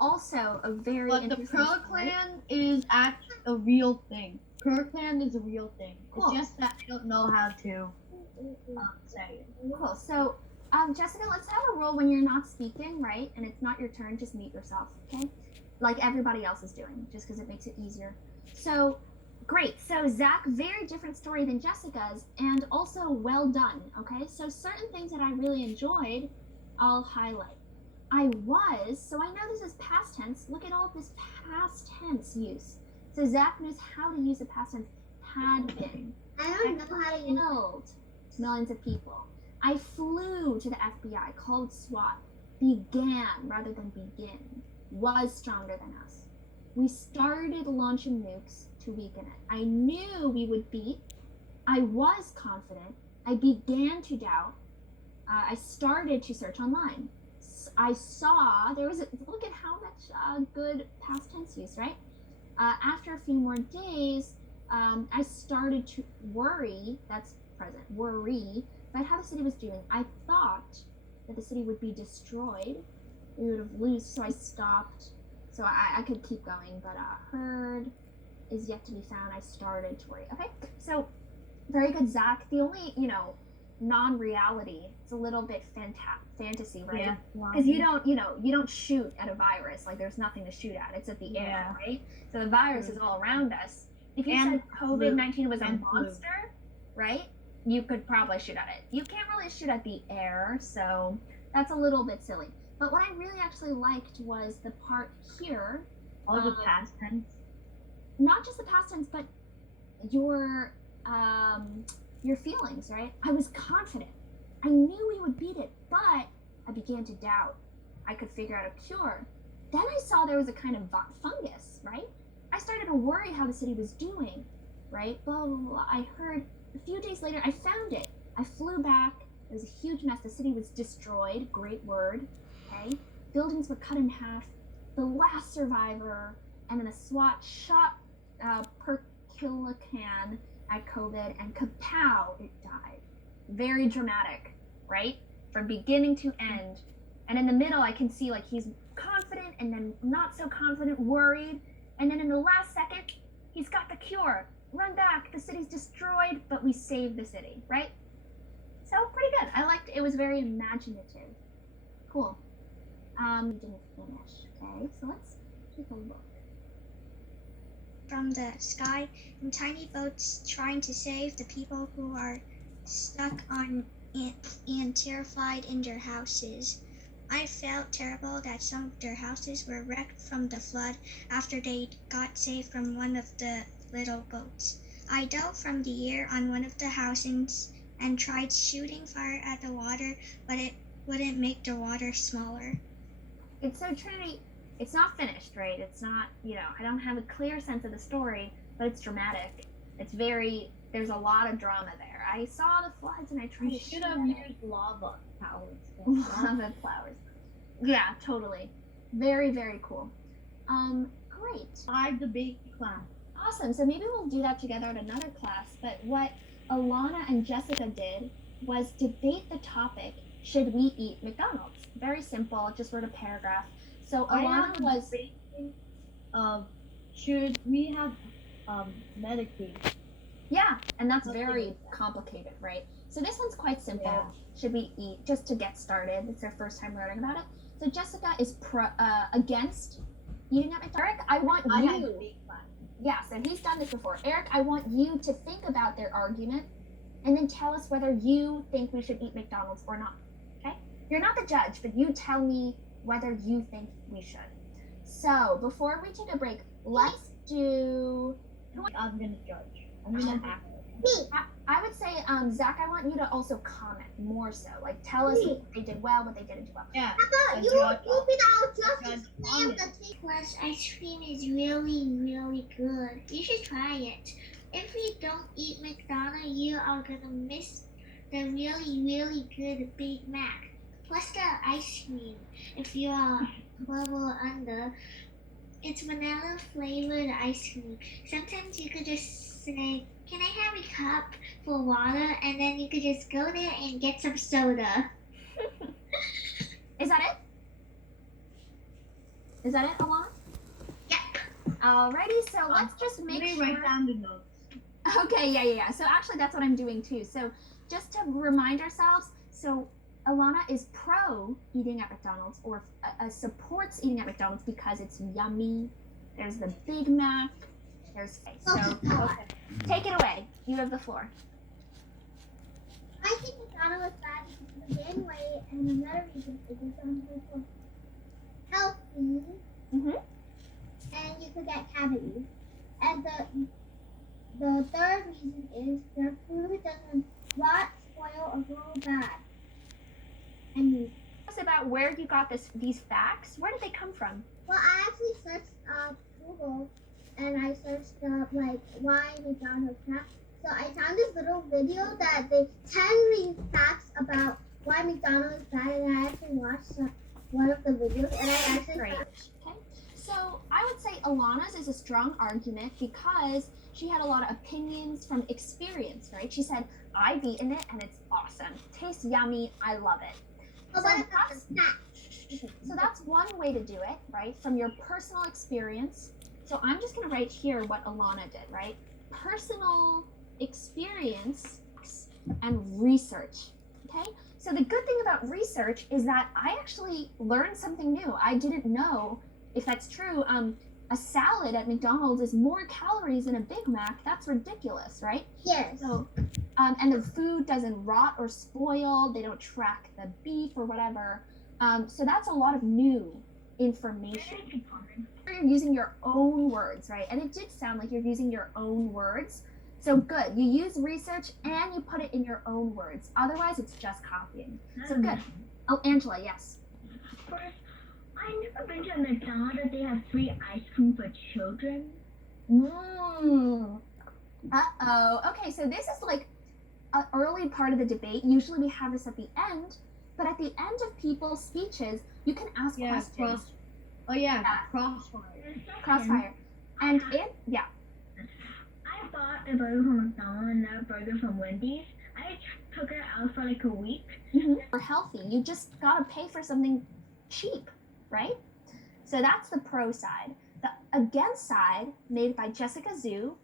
also a very But the interesting Pearl Clan is actually a real thing. Pearl Clan is a real thing. Cool. It's just that I don't know how to say it. Cool. So, Jessica, let's have a rule when you're not speaking, right? And it's not your turn, just mute yourself, okay? Like everybody else is doing, just because it makes it easier. So, great. So, Zach, very different story than Jessica's, and also well done, okay? So, certain things that I really enjoyed, I'll highlight. So I know this is past tense. Look at all this past tense use. So Zach knows how to use the past tense. Had been. I don't know how to use Killed millions of people. I flew to the FBI, called SWAT, began rather than begin, was stronger than us. We started launching nukes to weaken it. I knew we would beat. I was confident. I began to doubt. I started to search online. I saw look at how much good past tense use, right? After a few more days, I started to worry, that's present, worry about how the city was doing. I thought that the city would be destroyed. We would have lost, so I stopped. So I could keep going, but heard is yet to be found. I started to worry. Okay, so very good, Zach. The only, non-reality, it's a little bit fantasy, right? Yeah. Because you don't shoot at a virus. Like there's nothing to shoot at. It's at the air, right? So the virus is all around us. If you said COVID-19 was a monster, right? You could probably shoot at it. You can't really shoot at the air, so that's a little bit silly. But what I really actually liked was the part here. All the past tense. Not just the past tense, but your feelings, right? I was confident. I knew we would beat it, but I began to doubt. I could figure out a cure. Then I saw there was a kind of fungus, right? I started to worry how the city was doing, right? Blah, blah, blah. I heard a few days later, I found it. I flew back. It was a huge mess. The city was destroyed. Great word, okay? Buildings were cut in half. The last survivor, and then a SWAT shot per kilocan at COVID, and kapow, it died. Very dramatic, right? From beginning to end. And in the middle, I can see like he's confident and then not so confident, worried. And then in the last second, he's got the cure. Run back, the city's destroyed, but we saved the city, right? So pretty good. I liked it. It was very imaginative. Cool. We didn't finish. Okay, so let's take a look. from the sky in tiny boats trying to save the people who are stuck on and terrified in their houses. I felt terrible that some of their houses were wrecked from the flood after they got saved from one of the little boats. I dove from the air on one of the housings and tried shooting fire at the water, but it wouldn't make the water smaller. It's so Trinity, it's not finished, right? It's not, I don't have a clear sense of the story, but it's dramatic. It's there's a lot of drama there. I saw the floods and I tried to shoot have used lava flowers. Lava flowers. Yeah, totally. Very, very cool. Great. Live debate class. Awesome. So maybe we'll do that together at another class. But what Alana and Jessica did was debate the topic, should we eat McDonald's? Very simple, just wrote a paragraph. So Alana was debating, should we have Medicaid? Yeah, and that's very complicated, right? So this one's quite simple. Yeah. Should we eat, just to get started? It's their first time learning about it. So Jessica is against eating at McDonald's. Eric, I want you. Yes, and he's done this before. Eric, I want you to think about their argument and then tell us whether you think we should eat McDonald's or not, okay? You're not the judge, but you tell me whether you think we should. So before we take a break, let's do... I'm going to judge. I'm going to act. I would say, Zach, I want you to also comment more so. Like, tell us if they did well, what they didn't do well. Yeah. You without just name the Plus ice cream is really, really good. You should try it. If you don't eat McDonald's, you are gonna miss the really, really good Big Mac. Plus the ice cream. If you are level under, it's vanilla flavored ice cream. Sometimes you could just say, can I have a cup for water? And then you could just go there and get some soda. Is that it? Is that it, Alana? Yep. Alrighty, so let's just Let make me sure. write down the notes. Okay, yeah. So actually, that's what I'm doing too. So just to remind ourselves, so Alana is pro eating at McDonald's or supports eating at McDonald's because it's yummy. There's the Big Mac. There's so okay. Take it away. You have the floor. I think McDonald's is bad because you gain weight, and another reason is it's healthy, Mhm. and you could get cavities. And the third reason is their food doesn't rot, spoil, or grow bad. And Tell us about where you got these facts. Where did they come from? well, I actually searched Google, and I searched up like why McDonald's bad. So I found this little video that they 10 facts about why McDonald's is bad, and I actually watched one of the videos, and I actually Great. found Okay. So I would say Alana's is a strong argument because she had a lot of opinions from experience, right? She said, I've eaten it and it's awesome. Tastes yummy. I love it. Oh, So what about the that's, so that's one way to do it, right? From your personal experience. So I'm just going to write here what Alana did, right? Personal experience and research. Okay? So the good thing about research is that I actually learned something new. I didn't know if that's true. A salad at McDonald's is more calories than a Big Mac. That's ridiculous, right? Yes. So, and the food doesn't rot or spoil. They don't track the beef or whatever. So that's a lot of new information. You're using your own words, right? And it did sound like you're using your own words. So good. You use research and you put it in your own words. Otherwise, it's just copying. So good. Oh, Angela, yes. First, I never been to a McDonald's that they have free ice cream for children. Uh-oh. Okay, so this is like an early part of the debate. Usually we have this at the end, but at the end of people's speeches, you can ask questions. Crossfire. Crossfire. And yeah. I bought a burger from McDonald's and a burger from Wendy's. I took it out for like a week. We're healthy. You just gotta pay for something cheap, right? So that's the pro side. The against side, made by Jessica Zhu,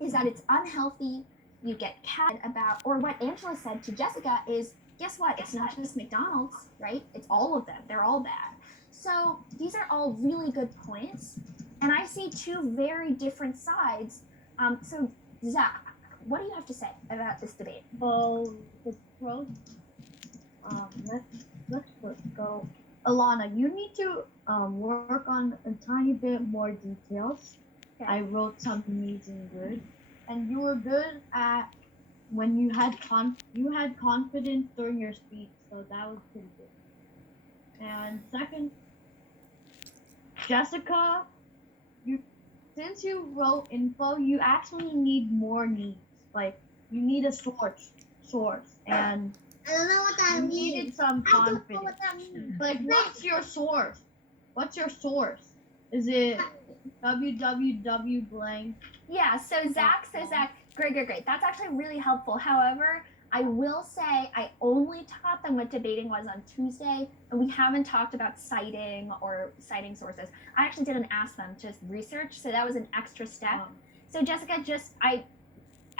is that it's unhealthy. You get cat about, or what Angela said to Jessica is, guess what? It's not just McDonald's, right? It's all of them. They're all bad. So these are all really good points. And I see two very different sides. So Zach, what do you have to say about this debate? Well, the pros. Let's go. Alana, you need to work on a tiny bit more details. Okay. I wrote some amazing good, and you were good at when you had confidence during your speech, so that was pretty good. And second, Jessica, since you wrote info, you actually need more needs. Like you need a source, and I don't know what that you means. needed some I don't know confidence. what that means. Like, what's your source? What's your source? Is it www blank? Yeah, so Zach says that, great. That's actually really helpful. However, I will say I only taught them what debating was on Tuesday, and we haven't talked about citing or citing sources. I actually didn't ask them to research, so that was an extra step. So Jessica,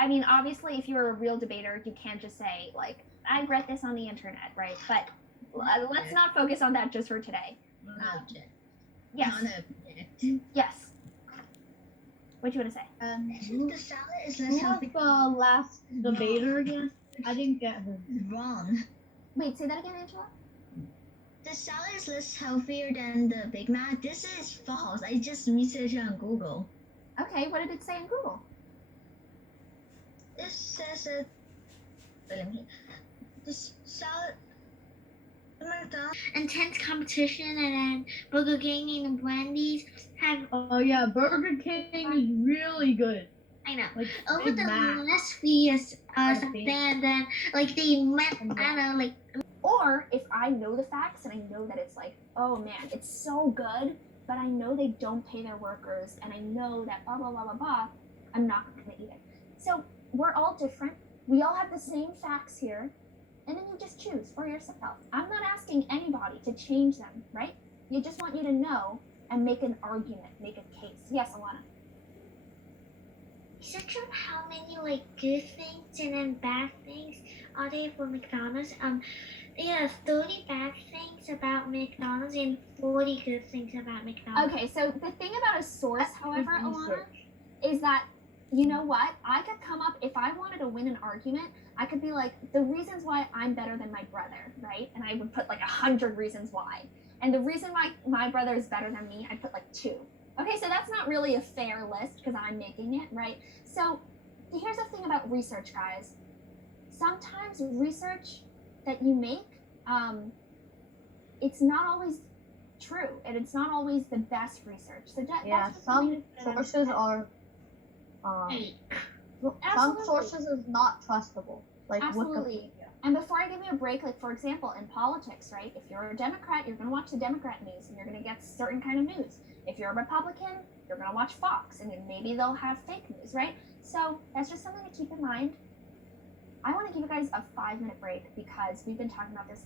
I mean, obviously, if you're a real debater, you can't just say, like, I read this on the internet, right? But let's not focus on that just for today. Object. Yes. Not object. Yes. What do you want to say? The salad is less Who was healthy. the last debater again? I didn't get her. Wrong. Wait, say that again, Angela? The salad is less healthier than the Big Mac. This is false. I just researched it on Google. Okay, what did it say in Google? This says that. Wait, let me. This salad. McDonald's intense competition, and then Burger King and Wendy's have. Oh yeah, Burger King is really good. I know. Like Over Big the Mac. last few years, I something, think. and then like they met. I don't know, like Or if I know the facts and I know that it's like, oh man, it's so good, but I know they don't pay their workers and I know that blah, blah, blah, blah, blah, I'm not going to eat it. So we're all different. We all have the same facts here. And then you just choose for yourself. I'm not asking anybody to change them, right? you just want you to know and make an argument, make a case. Yes, Alana. Search on how many like good things and then bad things are there for McDonald's. There are 30 bad things about McDonald's and 40 good things about McDonald's. Okay, so the thing about a source, That's however, good Alana, research. is that, you know what? I could come up, if I wanted to win an argument, I could be like, the reasons why I'm better than my brother, right? And I would put like 100 reasons why. And the reason why my brother is better than me, I'd put like 2. Okay, so that's not really a fair list because I'm making it, right? So here's the thing about research, guys. Sometimes research that you make, it's not always true, and it's not always the best research. So Yeah, that's some sources are Hey, some Absolutely. sources is not trustable. Like Absolutely. Wikipedia. And before I give you a break, like for example, in politics, right? If you're a Democrat, you're going to watch the Democrat news and you're going to get certain kind of news. If you're a Republican, you're going to watch Fox and then maybe they'll have fake news, right? So that's just something to keep in mind. I want to give you guys a 5-minute break because we've been talking about this